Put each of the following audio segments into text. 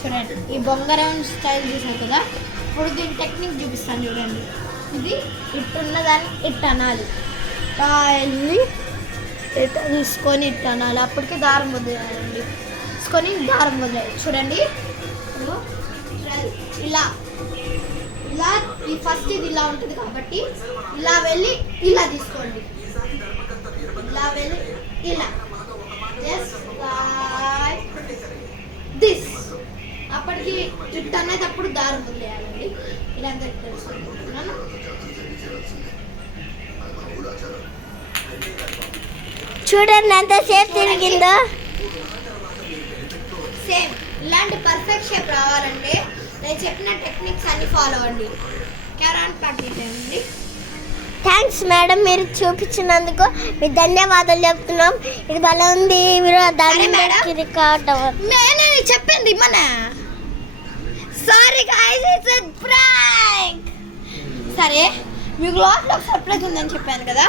చూడండి ఈ బొంగరం స్టైల్ చూసారు కదా. ఇప్పుడు దీని టెక్నిక్ చూపిస్తాను చూడండి. ఇది ఇట్టున్నదాన్ని ఇట్టు అనాలి, వెళ్ళి ఇట్ట తీసుకొని ఇట్టు అనాలి. అప్పటికి దారం వదిలేయాలండి. తీసుకొని దారం వదిలేయాలి. చూడండి ఇలా ఇలా ఈ ఫస్ట్ ఇది ఇలా ఉంటుంది కాబట్టి ఇలా వెళ్ళి ఇలా తీసుకోండి. ఇలా వెళ్ళి ఇలా జస్ట్ దిస్. అప్పటికి జుట్టు అనేటప్పుడు దారం వదిలేయాలండి. ఇలా తెలుసుకుంటున్నాను. చూడండి ఎంత సేఫ్ తిరిగిందో. సేమ్ ఇలాంటి పర్ఫెక్ట్ షేప్ రావాలంటే నేను చెప్పిన టెక్నిక్స్ అన్ని ఫాలో అవ్వండి. క్యారాన్ ప్రాక్టీస్ చేయండి. థ్యాంక్స్ మేడం, మీరు చూపించినందుకు మీకు ధన్యవాదాలు చెప్తున్నాం. ఇది భలే ఉంది. మీరు నేను చెప్పింది మన sorry guys, it's a prank. సరే మీకు లోపల సర్ప్రైజ్ ఉందని చెప్పాను కదా.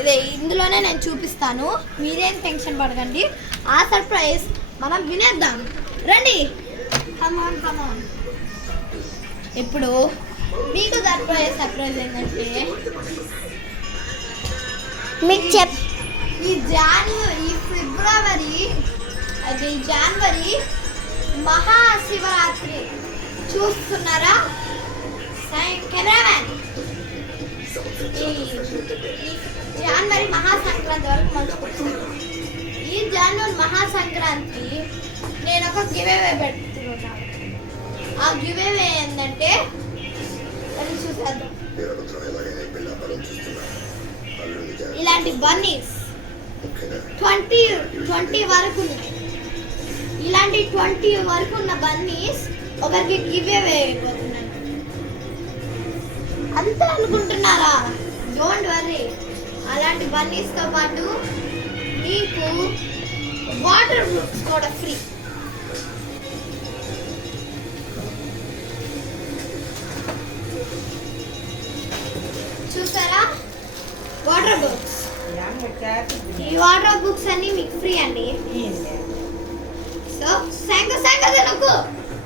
ఇదే ఇందులోనే నేను చూపిస్తాను. మీరేం టెన్షన్ పడకండి. ఆ సర్ప్రైజ్ మనం వినేద్దాం. రండి, కమాన్ కమాన్. ఇప్పుడు మీకు సర్ప్రైజ్ ఏంటంటే మీకు ఈ ఫిబ్రవరి అది జనవరి మహాశివరాత్రి చూస్తున్నారా? జనవరి మహాసంక్రాంతి వరకు మంచుకుంటున్నాను. ఈ జనవరి మహాసంక్రాంతి నేను ఒక గివేవే పెడుతున్నాను. ఆ గివేవే ఏంటంటే అది చూసేద్దాం. ఇలాంటి బన్నీస్ 20 వరకు ఉన్నాయి. ఇలాంటి 20 వరకు ఉన్న బన్నీస్ ఒకరికి గివేవే అయిపోతున్నాయి. అంతే అనుకుంటున్నారా? Don't worry. అలాంటి బన్నీస్తో పాటు మీకు వాటర్ బుక్స్ కూడా ఫ్రీ. చూసారా? Water books. ఈ వాటర్ బుక్స్ అన్ని మీకు ఫ్రీ అండి. సో సంగ తినకు.